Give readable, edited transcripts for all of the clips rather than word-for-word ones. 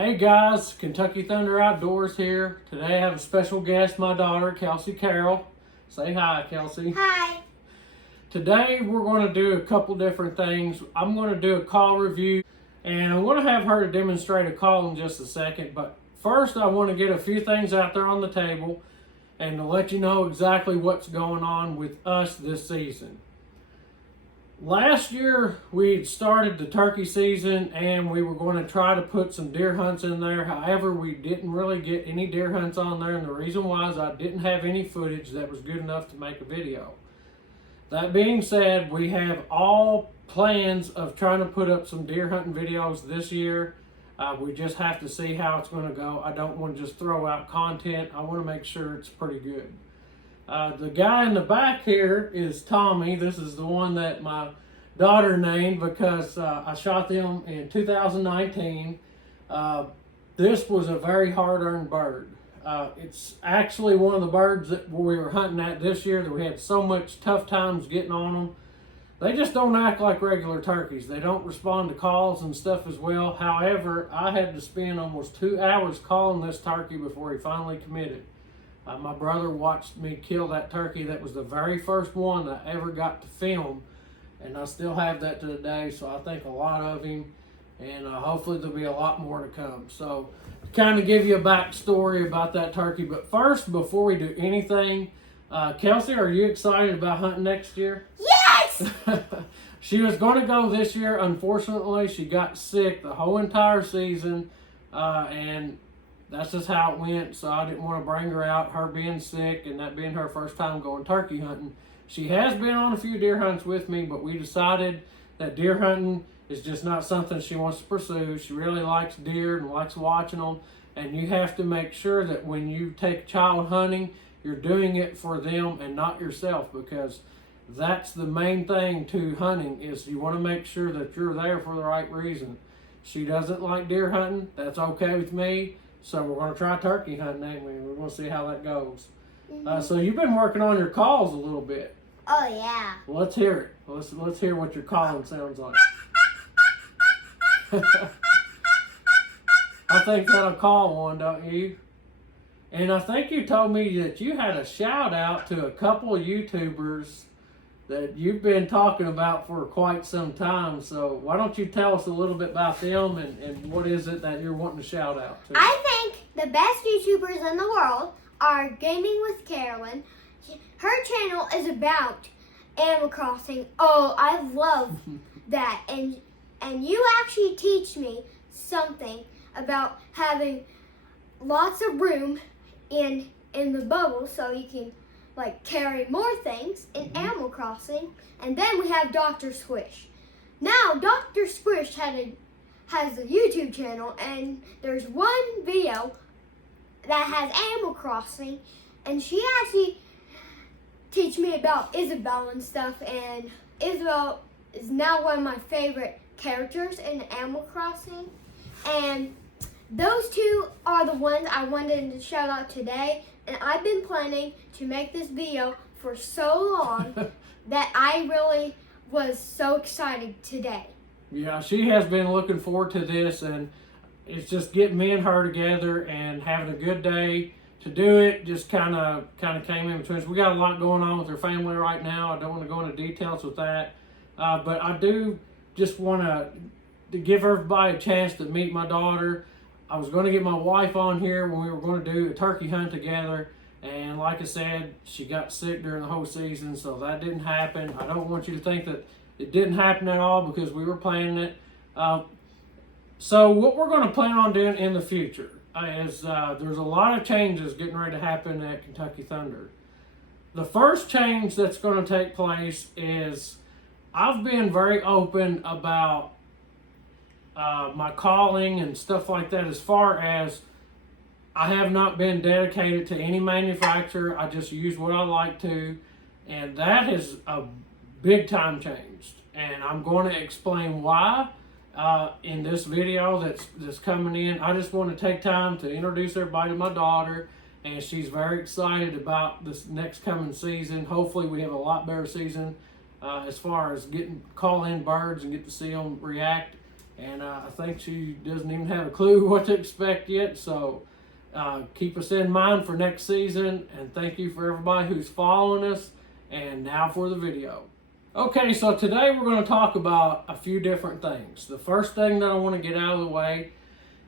Hey guys, Kentucky Thunder Outdoors here. Today I have a special guest, my daughter, Kelsie Carroll. Say hi, Kelsie. Hi. Today we're going to do a couple different things. I'm going to do a call review, and I'm going to have her demonstrate a call in just a second. But first I want to get a few things out there on the table and to let you know exactly what's going on with us this season. Last year, we had started the turkey season and we were going to try to put some deer hunts in there. However, we didn't really get any deer hunts on there, and the reason why is I didn't have any footage that was good enough to make a video. That being said, we have all plans of trying to put up some deer hunting videos this year. We just have to see how it's going to go. I don't want to just throw out content. I want to make sure it's pretty good. The guy in the back here is Tommy. This is the one that my daughter named because I shot them in 2019. This was a very hard-earned bird. It's actually one of the birds that we were hunting at this year that we had so much tough times getting on them. They just don't act like regular turkeys. They don't respond to calls and stuff as well. However, I had to spend almost 2 hours calling this turkey before he finally committed. My brother watched me kill that turkey. That was the very first one I ever got to film, and I still have that to today, so I think a lot of him, and hopefully there'll be a lot more to come. So to kind of give you a backstory about that turkey, but first, before we do anything, Kelsie, are you excited about hunting next year? Yes! She was going to go this year. Unfortunately, she got sick the whole entire season, and that's just how it went, so I didn't want to bring her out, her being sick and that being her first time going turkey hunting. She has been on a few deer hunts with me, but we decided that deer hunting is just not something she wants to pursue. She really likes deer and likes watching them, and you have to make sure that when you take a child hunting, you're doing it for them and not yourself, because that's the main thing to hunting, is you want to make sure that you're there for the right reason. She doesn't like deer hunting. That's okay with me. So we're going to try turkey hunting, ain't we? We're going to see how that goes. So you've been working on your calls a little bit. Oh, yeah. Well, let's hear it. Let's hear what your calling sounds like. I think that'll call one, don't you? And I think you told me that you had a shout out to a couple of YouTubers that you've been talking about for quite some time. So why don't you tell us a little bit about them and what is it that you're wanting to shout out to? I think the best YouTubers in the world are Gaming with Carolyn. Her channel is about Animal Crossing. Oh, I love that. And you actually teach me something about having lots of room in the bubble so you can carry more things in Animal Crossing. And then we have Dr. Squish. Now, Dr. Squish has a YouTube channel, and there's one video that has Animal Crossing, and she actually teach me about Isabel and stuff, and Isabel is now one of my favorite characters in Animal Crossing. And those two are the ones I wanted to shout out today. And I've been planning to make this video for so long that I really was so excited today. Yeah, she has been looking forward to this, and it's just getting me and her together and having a good day to do it. Just kind of came in between. We got a lot going on with her family right now. I don't want to go into details with that, but I do just want to give everybody a chance to meet my daughter. I was going to get my wife on here when we were going to do a turkey hunt together, and like I said, she got sick during the whole season, so that didn't happen. I don't want you to think that it didn't happen at all, because we were planning it. So what we're going to plan on doing in the future is there's a lot of changes getting ready to happen at Kentucky Thunder. The first change that's going to take place is I've been very open about my calling and stuff like that, as far as I have not been dedicated to any manufacturer. I just use what I like to, and that has a big time changed, and I'm going to explain why in this video that's coming in. I just want to take time to introduce everybody to my daughter, and she's very excited about this next coming season. Hopefully we have a lot better season as far as getting call in birds and get to see them react and I think she doesn't even have a clue what to expect yet. So keep us in mind for next season, and thank you for everybody who's following us. And now for the video. Okay, so today we're going to talk about a few different things. The first thing that I want to get out of the way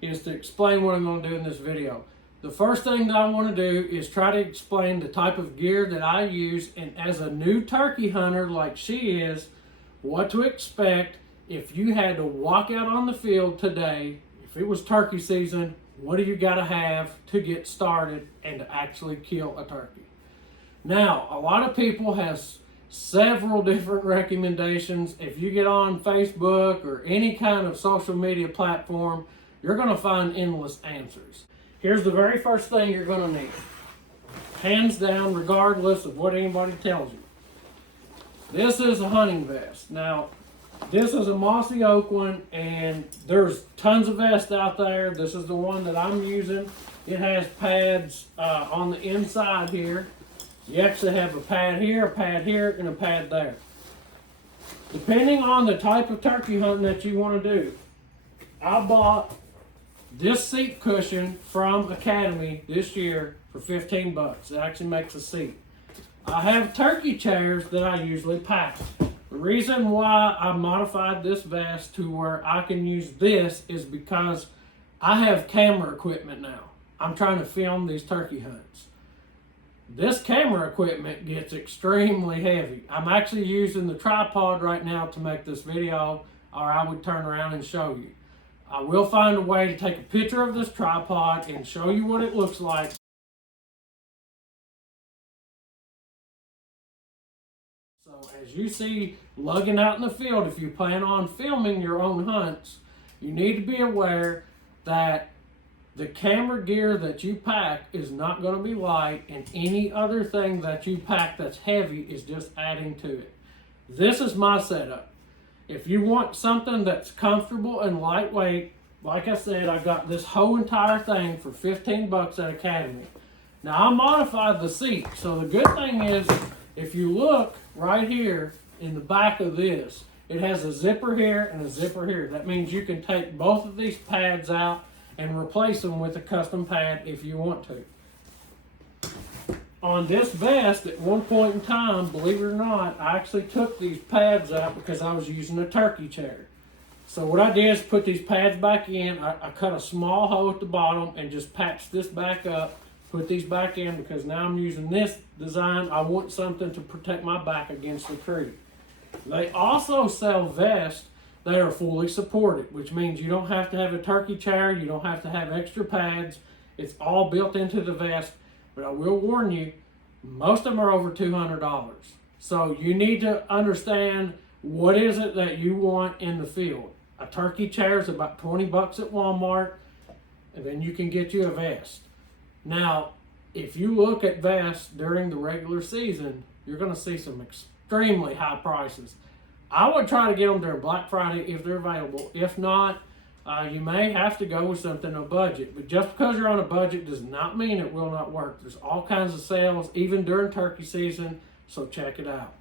is to explain what I'm going to do in this video. The first thing that I want to do is try to explain the type of gear that I use, and as a new turkey hunter like she is, what to expect if you had to walk out on the field today. If it was turkey season, what do you got to have to get started and to actually kill a turkey? Now, a lot of people have several different recommendations. If you get on Facebook or any kind of social media platform, you're going to find endless answers. Here's the very first thing you're going to need. Hands down, regardless of what anybody tells you. This is a hunting vest. Now, this is a mossy oak one, and there's tons of vests out there. This is the one that I'm using. It has pads on the inside here. You actually have a pad here, and a pad there. Depending on the type of turkey hunting that you want to do, I bought this seat cushion from Academy this year for 15 bucks. It actually makes a seat. I have turkey chairs that I usually pack. The reason why I modified this vest to where I can use this is because I have camera equipment now. I'm trying to film these turkey hunts. This camera equipment gets extremely heavy. I'm actually using the tripod right now to make this video, or I would turn around and show you. I will find a way to take a picture of this tripod and show you what it looks like. So as you see lugging out in the field, if you plan on filming your own hunts, you need to be aware that the camera gear that you pack is not going to be light, and any other thing that you pack that's heavy is just adding to it. This is my setup. If you want something that's comfortable and lightweight, like I said, I got this whole entire thing for 15 bucks at Academy. Now, I modified the seat. So the good thing is, if you look right here in the back of this, it has a zipper here and a zipper here. That means you can take both of these pads out and replace them with a custom pad if you want to. On this vest, at one point in time, believe it or not, I actually took these pads out because I was using a turkey chair. So what I did is put these pads back in. I cut a small hole at the bottom and just patched this back up, put these back in, because now I'm using this design. I want something to protect my back against the tree. They also sell vests that are fully supported, which means you don't have to have a turkey chair, you don't have to have extra pads. It's all built into the vest. But I will warn you, most of them are over $200. So you need to understand what is it that you want in the field. A turkey chair is about 20 bucks at Walmart, and then you can get you a vest. Now, if you look at vests during the regular season, you're going to see some extremely high prices. I would try to get them during Black Friday if they're available. If not, you may have to go with something on a budget. But just because you're on a budget does not mean it will not work. There's all kinds of sales, even during turkey season, so check it out.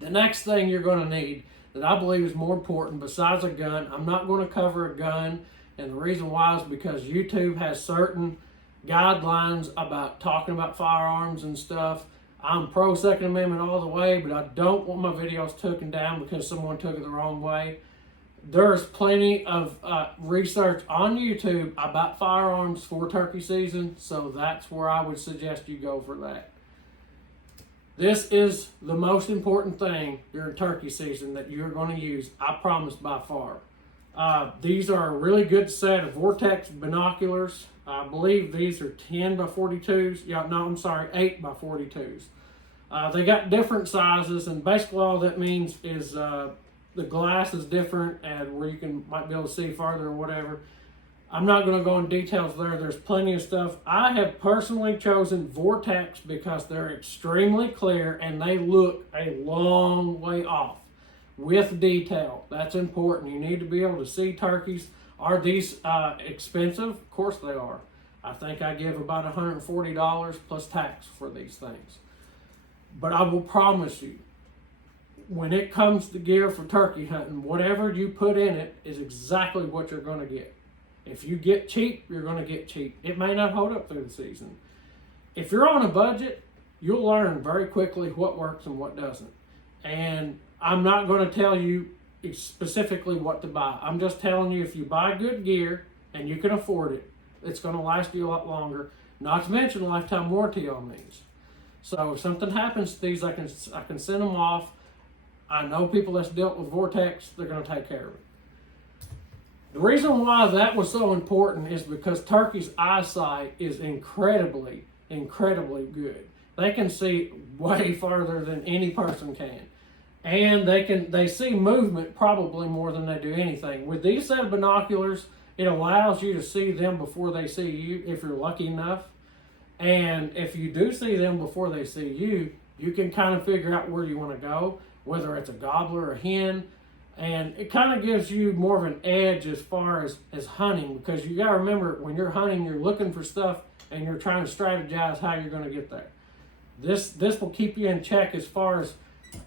The next thing you're going to need that I believe is more important besides a gun, I'm not going to cover a gun, and the reason why is because YouTube has certain guidelines about talking about firearms and stuff. I'm pro Second Amendment all the way, but I don't want my videos taken down because someone took it the wrong way. There's plenty of research on YouTube about firearms for turkey season, so that's where I would suggest you go for that. This is the most important thing during turkey season that you're going to use, I promise, by far. These are a really good set of Vortex binoculars. I believe these are 10 by 42s. Yeah, no, I'm sorry, 8 by 42s. They got different sizes, and basically all that means is the glass is different and where you might be able to see farther or whatever. I'm not going to go in details there. There's plenty of stuff. I have personally chosen Vortex because they're extremely clear and they look a long way off with detail. That's important. You need to be able to see turkeys. Are these expensive? Of course they are. I think I give about $140 plus tax for these things. But I will promise you, when it comes to gear for turkey hunting, whatever you put in it is exactly what you're going to get. If you get cheap, you're going to get cheap. It may not hold up through the season. If you're on a budget, you'll learn very quickly what works and what doesn't. And I'm not going to tell you specifically what to buy. I'm just telling you, if you buy good gear and you can afford it, it's going to last you a lot longer. Not to mention lifetime warranty on these. So if something happens to these, I can send them off. I know people that's dealt with Vortex, they're going to take care of it. The reason why that was so important is because turkey's eyesight is incredibly, incredibly good. They can see way farther than any person can. And they see movement probably more than they do anything. With these set of binoculars, it allows you to see them before they see you, if you're lucky enough. And if you do see them before they see you, you can kind of figure out where you want to go, whether it's a gobbler or a hen. And it kind of gives you more of an edge as far as hunting, because you got to remember, when you're hunting, you're looking for stuff and you're trying to strategize how you're going to get there. This will keep you in check as far as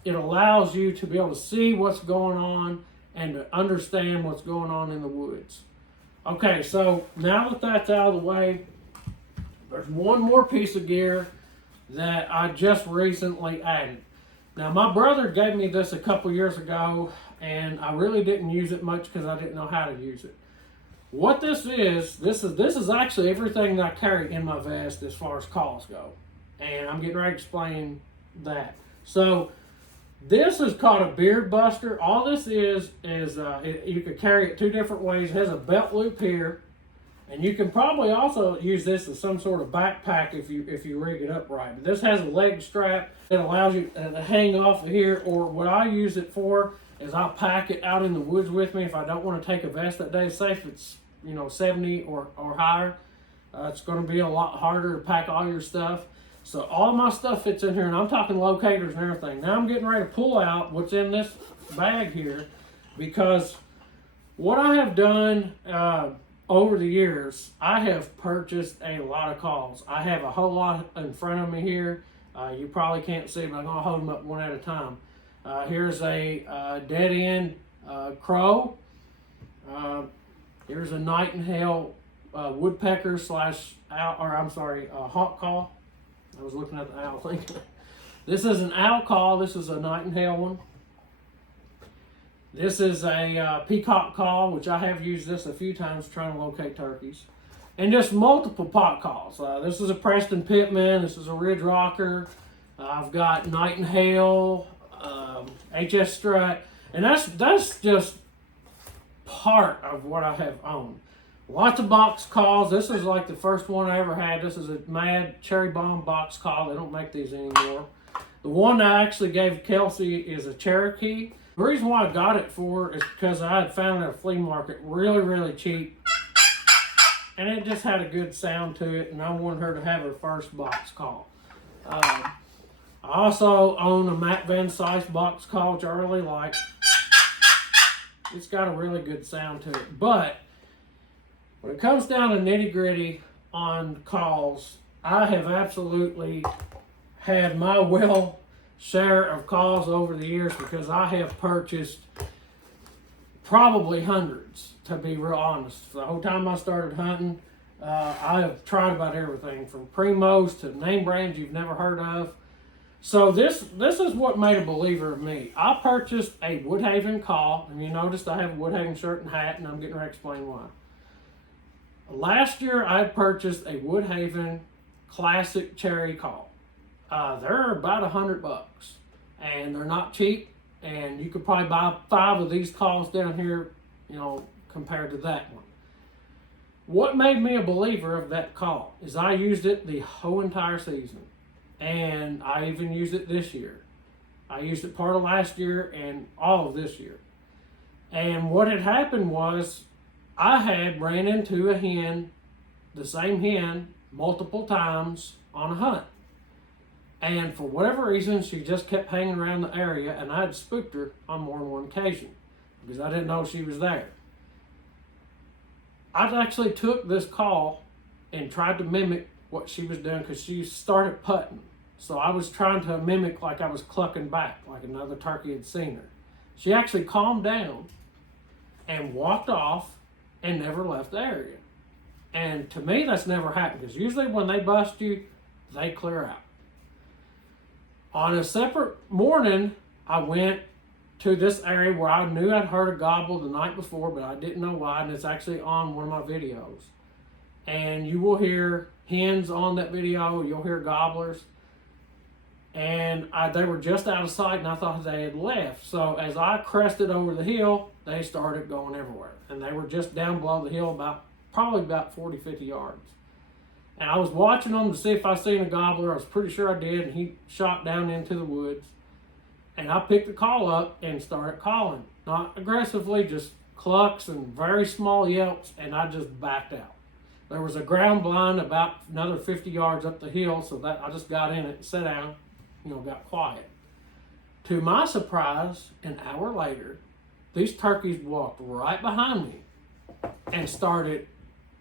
it allows you to be able to see what's going on and to understand what's going on in the woods. Okay, so now that that's out of the way, there's one more piece of gear that I just recently added. Now, my brother gave me this a couple years ago, and I really didn't use it much because I didn't know how to use it. What this is actually everything that I carry in my vest as far as calls go. And I'm getting ready to explain that. So, this is called a beard buster. All this is you could carry it two different ways. It has a belt loop here, and you can probably also use this as some sort of backpack if you rig it up right. But this has a leg strap that allows you to hang off of here, or what I use it for is I'll pack it out in the woods with me if I don't want to take a vest that day. Say if it's 70 or higher, it's going to be a lot harder to pack all your stuff. So all my stuff fits in here, and I'm talking locators and everything. Now I'm getting ready to pull out what's in this bag here, because what I have done over the years, I have purchased a lot of calls. I have a whole lot in front of me here. You probably can't see, but I'm going to hold them up one at a time. Here's a dead end crow. Here's a nightingale woodpecker hawk call. I was looking at the owl thinking. This is an owl call. This is a nightingale one. This is a peacock call, which I have used this a few times trying to locate turkeys. And just multiple pot calls. This is a Preston Pittman. This is a Ridge Rocker. I've got nightingale, HS Strut. And that's just part of what I have owned. Lots of box calls. This is like the first one I ever had. This is a Mad Cherry Bomb box call. They don't make these anymore. The one I actually gave Kelsie is a Cherokee. The reason why I got it for is because I had found it at a flea market really, really cheap. And it just had a good sound to it, and I wanted her to have her first box call. I also own a Matt Van Sice box call, which I really like. It's got a really good sound to it. But when it comes down to nitty gritty on calls, I have absolutely had my share of calls over the years, because I have purchased probably hundreds, to be real honest. The whole time I started hunting, I have tried about everything from primos to name brands you've never heard of. So this is what made a believer of me. I purchased a Woodhaven call, and you noticed I have a Woodhaven shirt and hat, and I'm getting ready to explain why. Last year, I purchased a Woodhaven Classic Cherry call. They're about $100, and they're not cheap. And you could probably buy 5 of these calls down here, compared to that one. What made me a believer of that call is I used it the whole entire season, and I even used it this year. I used it part of last year and all of this year. And what had happened was, I had ran into a hen, the same hen, multiple times on a hunt. And for whatever reason, she just kept hanging around the area, and I had spooked her on more than one occasion because I didn't know she was there. I actually took this call and tried to mimic what she was doing, because she started putting. So I was trying to mimic like I was clucking back, like another turkey had seen her. She actually calmed down and walked off and never left the area. And to me, that's never happened, because usually when they bust you, they clear out. On a separate morning, I went to this area where I knew I'd heard a gobble the night before, but I didn't know why, and it's actually on one of my videos. And you will hear hens on that video, you'll hear gobblers. And they were just out of sight, and I thought they had left. So as I crested over the hill, they started going everywhere. And they were just down below the hill, probably about 40, 50 yards. And I was watching them to see if I seen a gobbler. I was pretty sure I did, and he shot down into the woods. And I picked the call up and started calling. Not aggressively, just clucks and very small yelps, and I just backed out. There was a ground blind about another 50 yards up the hill, so that I just got in it and sat down, got quiet. To my surprise, an hour later, these turkeys walked right behind me and started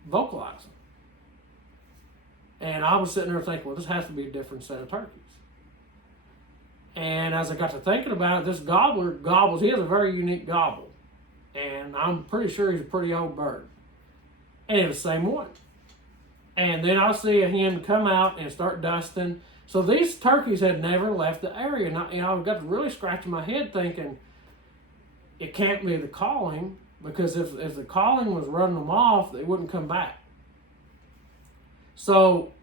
vocalizing. And I was sitting there thinking, well, this has to be a different set of turkeys. And as I got to thinking about it, this gobbler gobbles. He has a very unique gobble. And I'm pretty sure he's a pretty old bird. And it was the same one. And then I see a hen come out and start dusting. So these turkeys had never left the area. And I got to really scratching my head thinking, it can't be the calling, because if the calling was running them off, they wouldn't come back. So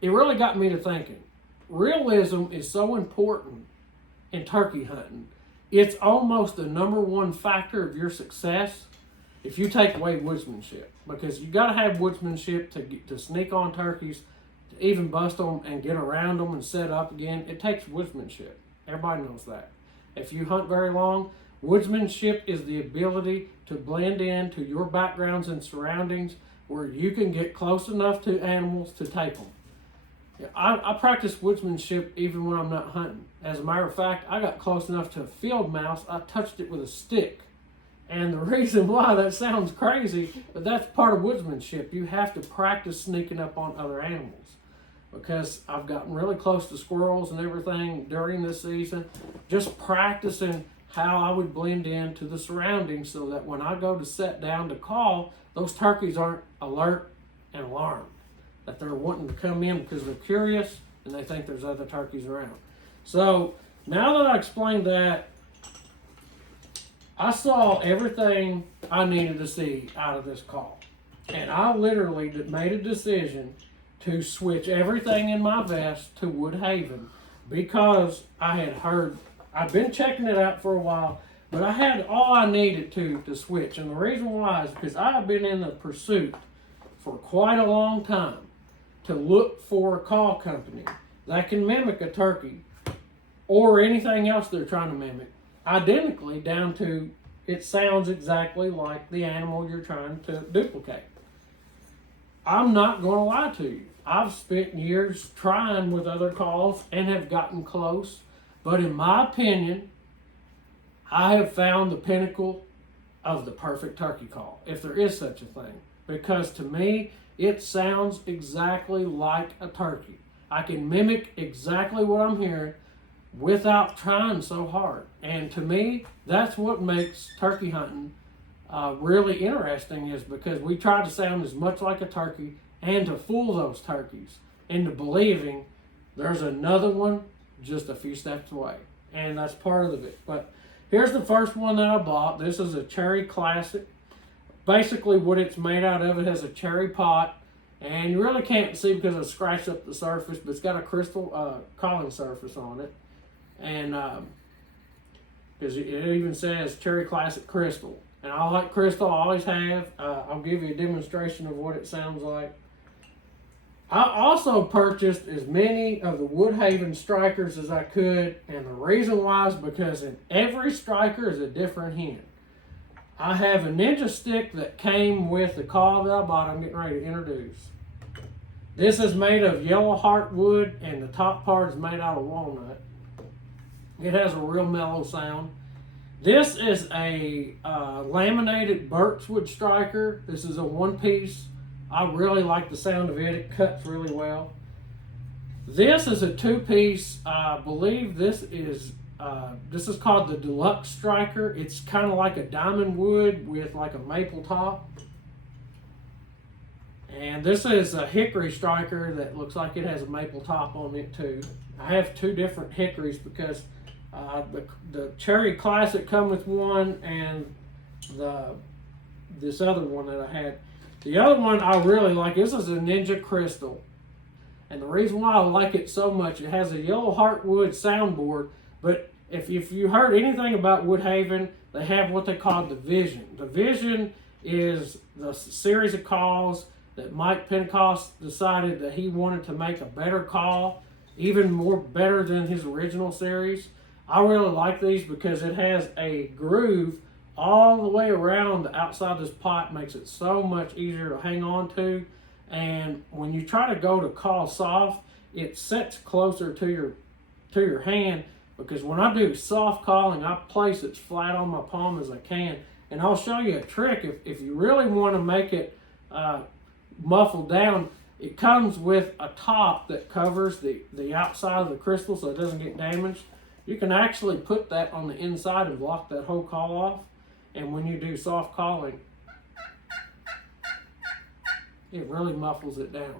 it really got me to thinking, realism is so important in turkey hunting. It's almost the number one factor of your success if you take away woodsmanship, because you got to have woodsmanship to sneak on turkeys, to even bust them and get around them and set up again. It takes woodsmanship. Everybody knows that. If you hunt very long, woodsmanship is the ability to blend into your backgrounds and surroundings where you can get close enough to animals to take them. I practice woodsmanship even when I'm not hunting. As a matter of fact, I got close enough to a field mouse, I touched it with a stick. And the reason why, that sounds crazy, but that's part of woodsmanship. You have to practice sneaking up on other animals. Because I've gotten really close to squirrels and everything during this season, just practicing how I would blend into the surroundings so that when I go to set down to call, those turkeys aren't alert and alarmed. That they're wanting to come in because they're curious and they think there's other turkeys around. So now that I explained that, I saw everything I needed to see out of this call. And I literally made a decision to switch everything in my vest to Woodhaven, because I had heard, I've been checking it out for a while, but I had all I needed to switch. And the reason why is because I have been in the pursuit for quite a long time to look for a call company that can mimic a turkey or anything else they're trying to mimic identically, down to it sounds exactly like the animal you're trying to duplicate. I'm not going to lie to you. I've spent years trying with other calls and have gotten close, but in my opinion, I have found the pinnacle of the perfect turkey call, if there is such a thing. Because to me, it sounds exactly like a turkey. I can mimic exactly what I'm hearing without trying so hard. And to me, that's what makes turkey hunting really interesting, is because we try to sound as much like a turkey and to fool those turkeys into believing there's another one just a few steps away. And that's part of it. But here's the first one that I bought. This is a Cherry Classic. Basically what it's made out of, it has a cherry pot, and you really can't see because I scratched up the surface, but it's got a crystal calling surface on it. And because it even says Cherry Classic Crystal. And I like crystal, I always have. I'll give you a demonstration of what it sounds like. I also purchased as many of the Woodhaven strikers as I could, and the reason why is because in every striker is a different hen. I have a Ninja stick that came with the call that I bought. I'm getting ready to introduce. This is made of yellow heartwood, and the top part is made out of walnut. It has a real mellow sound. This is a laminated birchwood striker. This is a one-piece. I really like the sound of it. It cuts really well. This is a two-piece. I believe this is called the Deluxe Striker. It's kind of like a diamond wood with like a maple top. And this is a hickory striker that looks like it has a maple top on it too. I have two different hickories because the Cherry Classic come with one, and this other one that I had. The other one I really like. This is a Ninja Crystal. And the reason why I like it so much, it has a yellow heartwood soundboard, but if you heard anything about Woodhaven, they have what they call the Vision. The Vision is the series of calls that Mike Pentecost decided that he wanted to make a better call, even more better than his original series. I really like these because it has a groove all the way around the outside of this pot, makes it so much easier to hang on to. And when you try to go to call soft, it sets closer to your hand, because when I do soft calling, I place it flat on my palm as I can. And I'll show you a trick. If you really want to make it muffled down, it comes with a top that covers the outside of the crystal so it doesn't get damaged. You can actually put that on the inside and block that whole call off. And when you do soft calling, it really muffles it down.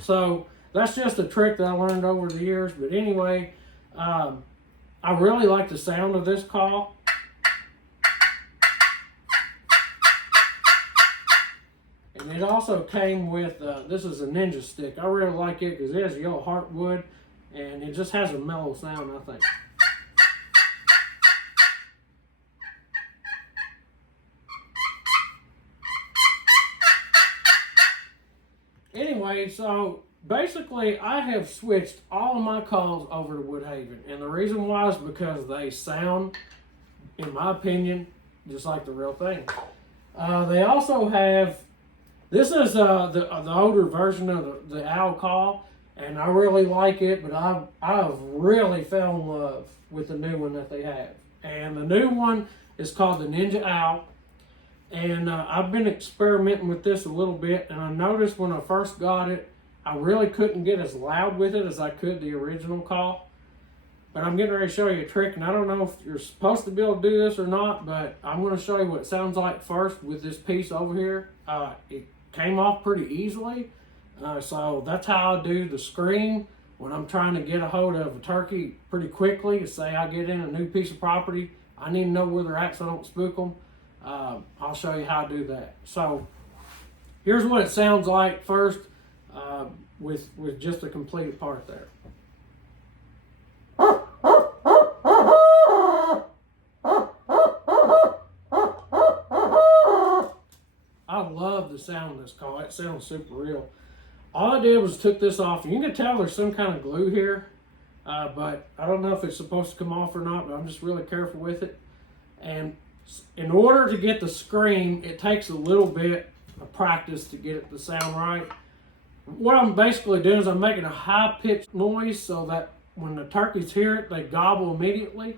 So that's just a trick that I learned over the years. But anyway, I really like the sound of this call. And it also came with, this is a Ninja stick. I really like it because it has yellow heartwood, and it just has a mellow sound, I think. Anyway, so basically I have switched all of my calls over to Woodhaven, and the reason why is because they sound, in my opinion, just like the real thing. They also have, this is the older version of the owl call, and I really like it, but I've really fell in love with the new one that they have. And the new one is called the Ninja Owl. And I've been experimenting with this a little bit, and I noticed when I first got it, I really couldn't get as loud with it as I could the original call. But I'm getting ready to show you a trick, and I don't know if you're supposed to be able to do this or not, but I'm going to show you what it sounds like first with this piece over here. It came off pretty easily, so that's how I do the scream when I'm trying to get a hold of a turkey pretty quickly. Say I get in a new piece of property, I need to know where they're at so I don't spook them. I'll show you how to do that. So here's what it sounds like first, with just a completed part there. I love the sound of this call. It sounds super real. All I did was took this off. You can tell there's some kind of glue here, but I don't know if it's supposed to come off or not, but I'm just really careful with it. And in order to get the scream, it takes a little bit of practice to get it to sound right. What I'm basically doing is I'm making a high-pitched noise so that when the turkeys hear it, they gobble immediately.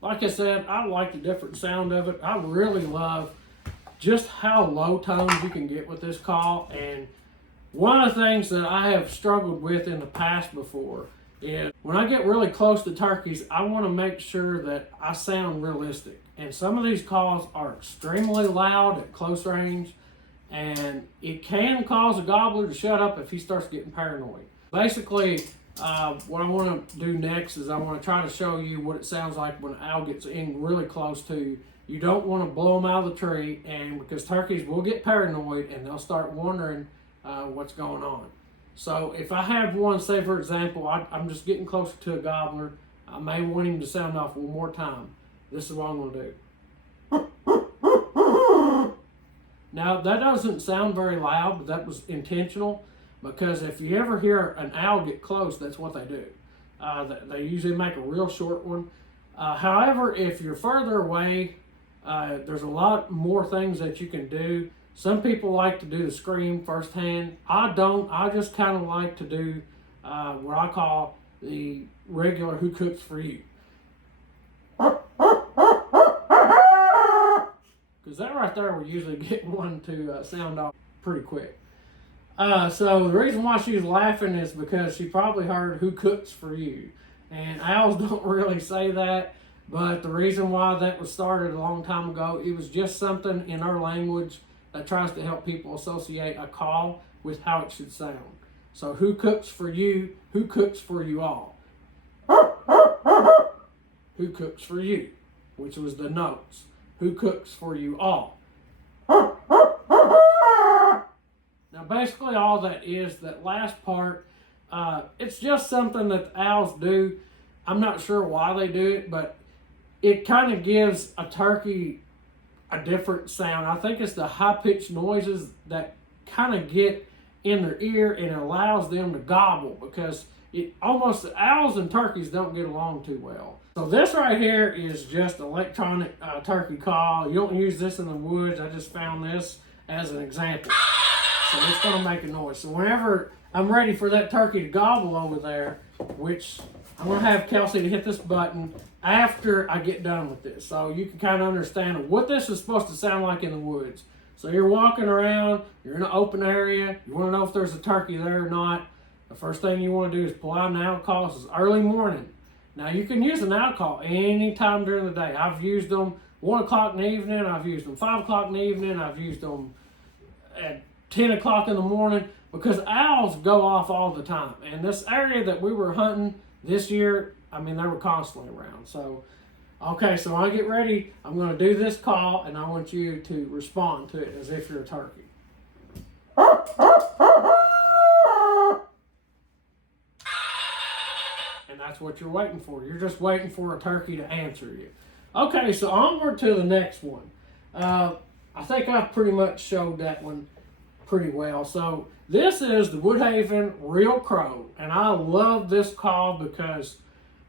Like I said, I like the different sound of it. I really love just how low tones you can get with this call. And one of the things that I have struggled with in the past before is when I get really close to turkeys, I want to make sure that I sound realistic. And some of these calls are extremely loud at close range, and it can cause a gobbler to shut up if he starts getting paranoid. Basically, what I want to do next is I want to try to show you what it sounds like when an owl gets in really close to you. You don't want to blow them out of the tree, and because turkeys will get paranoid and they'll start wondering what's going on. So if I have one, say for example, I'm just getting closer to a gobbler, I may want him to sound off one more time. This is what I'm going to do. Now that doesn't sound very loud, but that was intentional, because if you ever hear an owl get close, that's what they do. They usually make a real short one. However, if you're further away, there's a lot more things that you can do. Some people like to do the scream firsthand. I don't. I just kind of like to do what I call the regular "Who Cooks for You." Because that right right there will usually get one to sound off pretty quick. So the reason why she's laughing is because she probably heard "Who cooks for you?" And owls don't really say that, but the reason why that was started a long time ago, it was just something in our language that tries to help people associate a call with how it should sound. So who cooks for you? Who cooks for you all? Who cooks for you? Which was the notes. Who cooks for you all? Now basically all that is, that last part, it's just something that the owls do. I'm not sure why they do it, but it kind of gives a turkey a different sound. I think it's the high-pitched noises that kind of get in their ear and it allows them to gobble, because owls and turkeys don't get along too well. So this right here is just electronic turkey call. You don't use this in the woods. I just found this as an example. So it's going to make a noise. So whenever I'm ready for that turkey to gobble over there, which I'm going to have Kelsie to hit this button after I get done with this, so you can kind of understand what this is supposed to sound like in the woods. So you're walking around, you're in an open area, you want to know if there's a turkey there or not. The first thing you want to do is pull out an owl call. This is early morning. Now you can use an owl call any time during the day. I've used them 1 o'clock in the evening, I've used them 5 o'clock in the evening, I've used them at 10 o'clock in the morning, because owls go off all the time. And this area that we were hunting this year, I mean, they were constantly around. So, okay, so when I get ready, I'm going to do this call, and I want you to respond to it as if you're a turkey. And that's what you're waiting for. You're just waiting for a turkey to answer you. Okay, so onward to the next one. I think I've pretty much showed that one pretty well. So this is the Woodhaven Real Crow, and I love this call because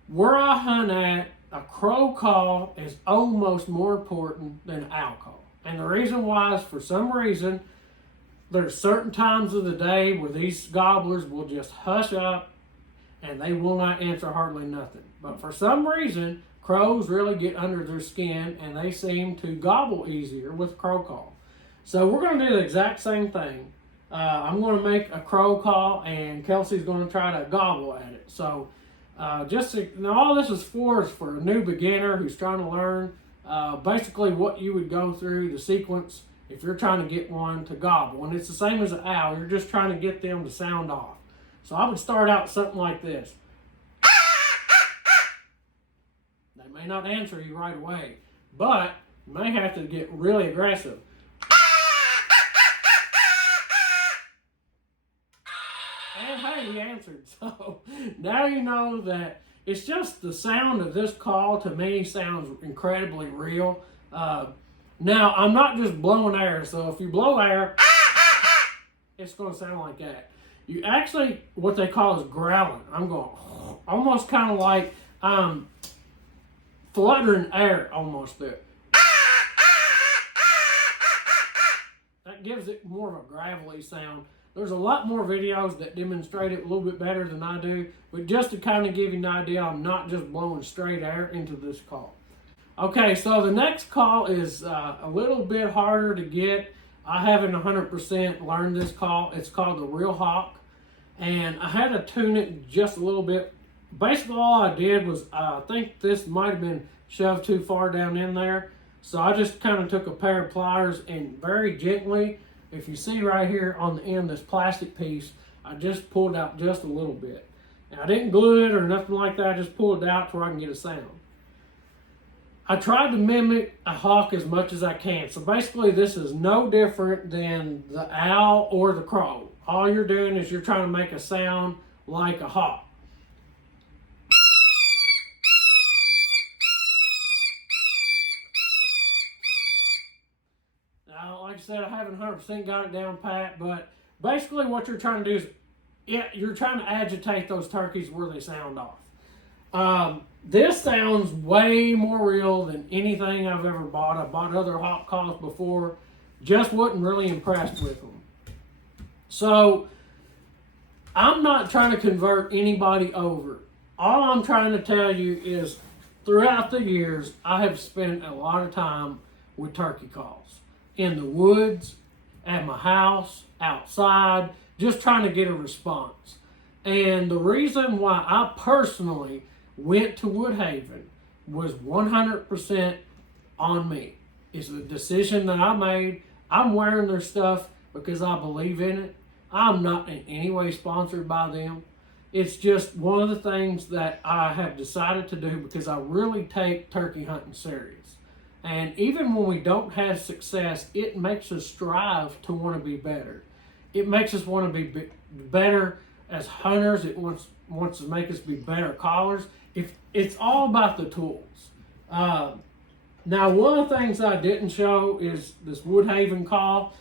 where I hunt at, a crow call is almost more important than an owl call. And the reason why is, for some reason, there's certain times of the day where these gobblers will just hush up and they will not answer hardly nothing. But for some reason, crows really get under their skin and they seem to gobble easier with crow call. So we're going to do the exact same thing. I'm going to make a crow call and Kelsey's going to try to gobble at it. So all this is for a new beginner who's trying to learn basically what you would go through, the sequence, if you're trying to get one to gobble. And it's the same as an owl. You're just trying to get them to sound off. So I would start out something like this. They may not answer you right away, but you may have to get really aggressive. And hey, he answered. So now you know that it's just the sound of this call, to me, sounds incredibly real. Now, I'm not just blowing air, so if you blow air, it's going to sound like that. You actually, what they call is growling. I'm going, almost kind of like fluttering air almost there. That gives it more of a gravelly sound. There's a lot more videos that demonstrate it a little bit better than I do, but just to kind of give you an idea, I'm not just blowing straight air into this call. Okay, so the next call is a little bit harder to get. I haven't 100% learned this call. It's called the Real Hawk, and I had to tune it just a little bit. Basically, all I did was, I think this might have been shoved too far down in there, so I just kind of took a pair of pliers and very gently, if you see right here on the end, this plastic piece, I just pulled out just a little bit. And I didn't glue it or nothing like that. I just pulled it out to where I can get a sound. I tried to mimic a hawk as much as I can. So basically, this is no different than the owl or the crow. All you're doing is you're trying to make a sound like a hawk. Now, like I said, I haven't 100% got it down pat, but basically what you're trying to do is you're trying to agitate those turkeys where they sound off. This sounds way more real than anything I've ever bought. I bought other hawk calls before, just wasn't really impressed with them. So I'm not trying to convert anybody over. All I'm trying to tell you is throughout the years, I have spent a lot of time with turkey calls. in the woods, at my house, outside, just trying to get a response. And the reason why I personally went to Woodhaven was 100% on me. It's a decision that I made. I'm wearing their stuff because I believe in it. I'm not in any way sponsored by them. It's just one of the things that I have decided to do because I really take turkey hunting serious. And even when we don't have success, it makes us strive to want to be better. It makes us want to be better as hunters. It wants to make us be better callers. It's all about the tools. Now, one of the things I didn't show is this Woodhaven call.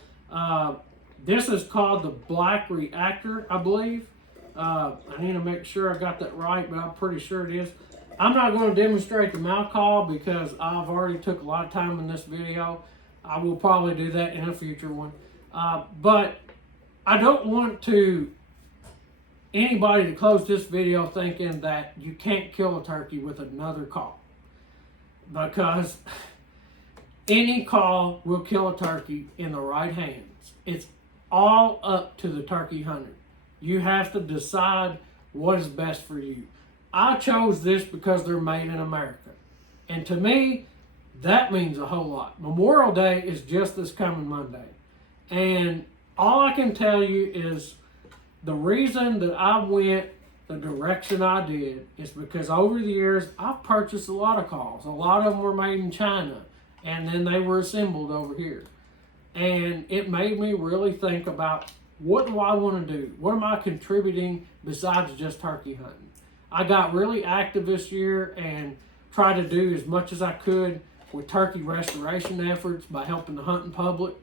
This is called the Black Reactor, I believe. I need to make sure I got that right, but I'm pretty sure it is. I'm not going to demonstrate the mouth call because I've already took a lot of time in this video. I will probably do that in a future one. But I don't want anybody to close this video thinking that you can't kill a turkey with another call. Because any call will kill a turkey in the right hands. It's all up to the turkey hunter. You have to decide what is best for you. I chose this because they're made in America. And to me, that means a whole lot. Memorial Day is just this coming Monday. And all I can tell you is the reason that I went the direction I did is because over the years, I've purchased a lot of calls. A lot of them were made in China, and then they were assembled over here. And it made me really think about, what do I want to do? What am I contributing besides just turkey hunting? I got really active this year and tried to do as much as I could with turkey restoration efforts by helping the hunting public.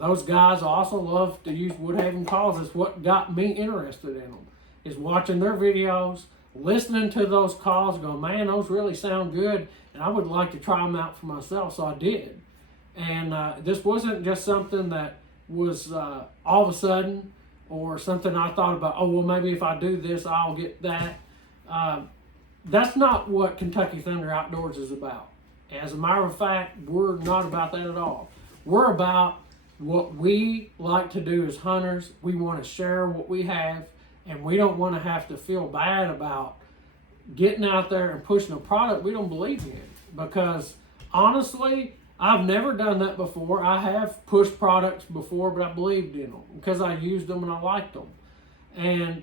Those guys also love to use Woodhaven calls. It's what got me interested in them, is watching their videos, listening to those calls, going, man, those really sound good, and I would like to try them out for myself, so I did. And this wasn't just something that was all of a sudden or something I thought about, oh, well, maybe if I do this, I'll get that. That's not what Kentucky Thunder Outdoors is about. As a matter of fact, we're not about that at all. We're about what we like to do as hunters. We want to share what we have, and we don't want to have to feel bad about getting out there and pushing a product we don't believe in. Because honestly, I've never done that before. I have pushed products before, but I believed in them because I used them and I liked them. And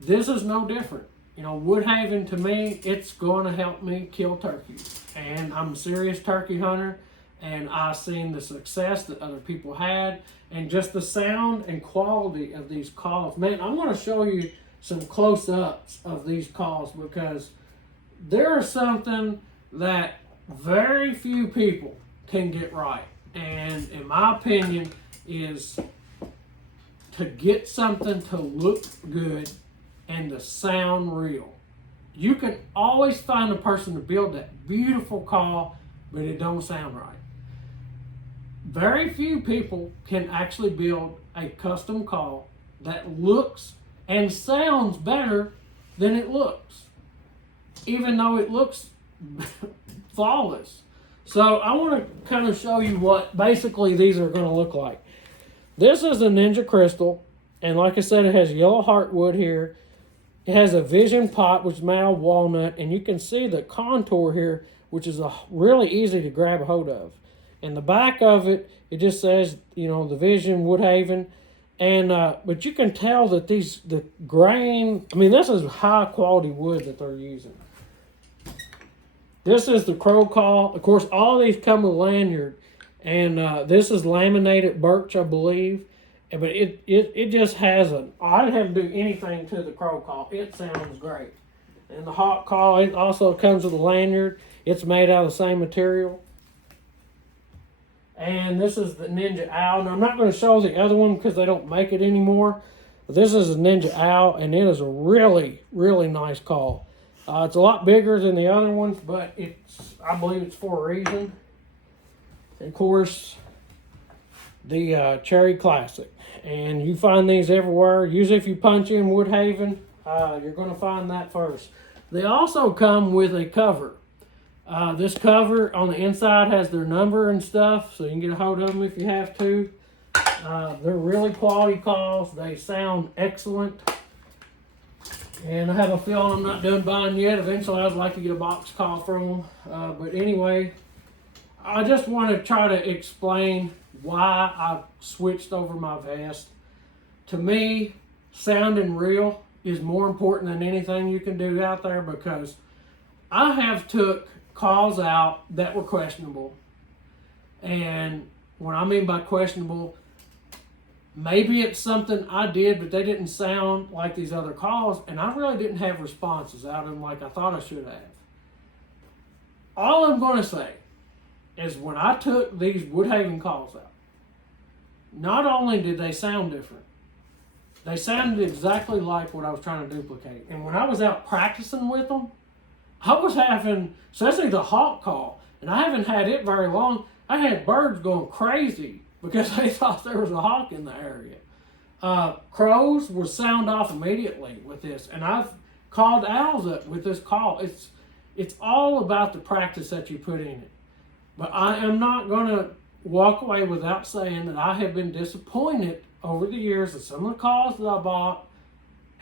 this is no different. You know, Woodhaven, to me, it's going to help me kill turkeys. And I'm a serious turkey hunter, and I've seen the success that other people had and just the sound and quality of these calls. Man, I'm going to show you some close-ups of these calls because there is something that very few people can get right. And in my opinion, is to get something to look good and to sound real. You can always find a person to build that beautiful call, but it don't sound right. Very few people can actually build a custom call that looks and sounds better than it looks, even though it looks flawless. So I want to kind of show you what basically these are going to look like. This is a Ninja Crystal, and like I said, it has yellow heartwood here. It has a Vision pot, which is made out of walnut, and you can see the contour here, which is really easy to grab a hold of. And the back of it, it just says, you know, the Vision Woodhaven. And but you can tell that the grain, I mean, this is high quality wood that they're using. This is the crow call. Of course, all these come with a lanyard. And this is laminated birch, I believe. But it just has I didn't have to do anything to the crow call. It sounds great. And the hawk call, it also comes with a lanyard. It's made out of the same material. And this is the Ninja Owl. Now, I'm not going to show the other one because they don't make it anymore. But this is a Ninja Owl, and it is a really, really nice call. It's a lot bigger than the other ones, but I believe it's for a reason. And of course, the Cherry Classic. And you find these everywhere. Usually if you punch in Woodhaven, you're going to find that first. They also come with a cover. This cover on the inside has their number and stuff, so you can get a hold of them if you have to. They're really quality calls. They sound excellent. And I have a feeling I'm not done buying yet. Eventually, I'd like to get a box call from them. But anyway, I just want to try to explain why I switched over my vest. To me, sounding real is more important than anything you can do out there, because I have took calls out that were questionable. And what I mean by questionable, maybe it's something I did, but they didn't sound like these other calls, and I really didn't have responses out of them like I thought I should have. All I'm going to say is when I took these Woodhaven calls out, not only did they sound different, they sounded exactly like what I was trying to duplicate. And when I was out practicing with them, I was having, especially the hawk call, and I haven't had it very long, I had birds going crazy because they thought there was a hawk in the area. Crows will sound off immediately with this, and I've called owls up with this call. It's all about the practice that you put in it. But I am not going to walk away without saying that I have been disappointed over the years of some of the calls that I bought,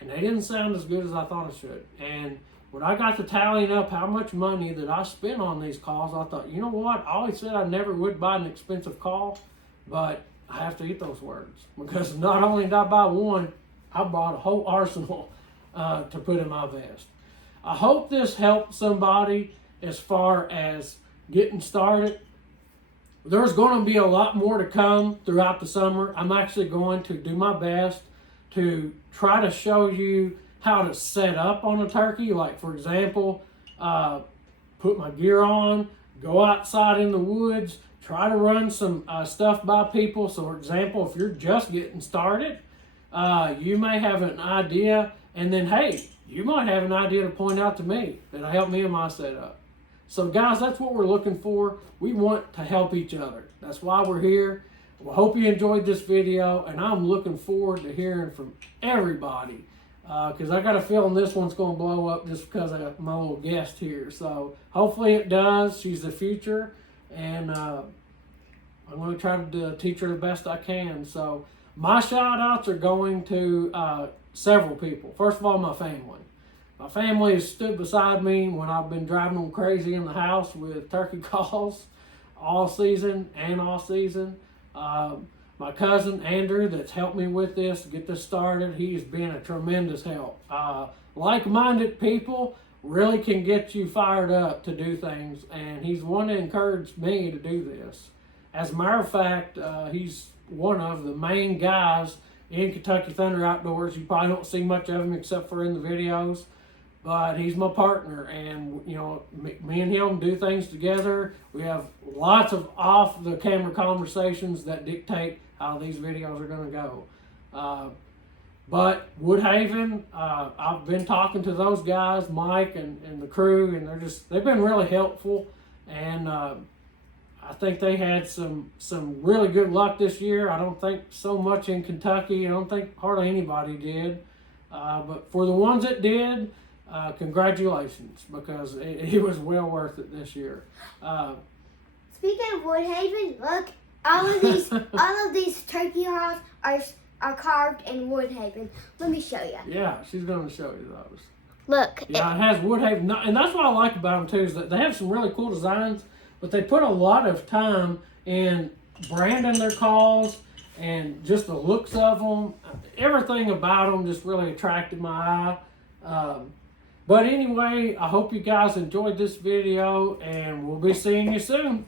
and they didn't sound as good as I thought it should. And when I got to tallying up how much money that I spent on these calls, I thought, you know what? I always said I never would buy an expensive call, but I have to eat those words, because not only did I buy one, I bought a whole arsenal to put in my vest. I hope this helped somebody as far as getting started. There's going to be a lot more to come throughout the summer. I'm actually going to do my best to try to show you how to set up on a turkey. Like, for example, put my gear on, go outside in the woods, try to run some stuff by people. So, for example, if you're just getting started, you may have an idea, and then, hey, you might have an idea to point out to me that'll help me in my setup. So, guys, that's what we're looking for. We want to help each other. That's why we're here. We hope you enjoyed this video, and I'm looking forward to hearing from everybody, because I got a feeling this one's going to blow up just because of my little guest here. So, hopefully it does. She's the future, and I'm going to try to teach her the best I can. So, my shout-outs are going to several people. First of all, my family. My family has stood beside me when I've been driving them crazy in the house with turkey calls all season and off season. My cousin Andrew, that's helped me with this to get this started, he's been a tremendous help. Like-minded people really can get you fired up to do things, and he's one that encouraged me to do this. As a matter of fact, he's one of the main guys in Kentucky Thunder Outdoors. You probably don't see much of him except for in the videos. But he's my partner, and you know, me and him do things together. We have lots of off-the-camera conversations that dictate how these videos are going to go. But Woodhaven, I've been talking to those guys, Mike and the crew, and they've been really helpful. And I think they had some really good luck this year. I don't think so much in Kentucky. I don't think hardly anybody did. But for the ones that did, congratulations, because it was well worth it this year. Speaking of Woodhaven, look, all of these turkey hearts are carved in Woodhaven. Let me show you. Yeah, she's going to show you those. Look. Yeah, it has Woodhaven, and that's what I like about them too, is that they have some really cool designs, but they put a lot of time in branding their calls and just the looks of them. Everything about them just really attracted my eye. But anyway, I hope you guys enjoyed this video, and we'll be seeing you soon.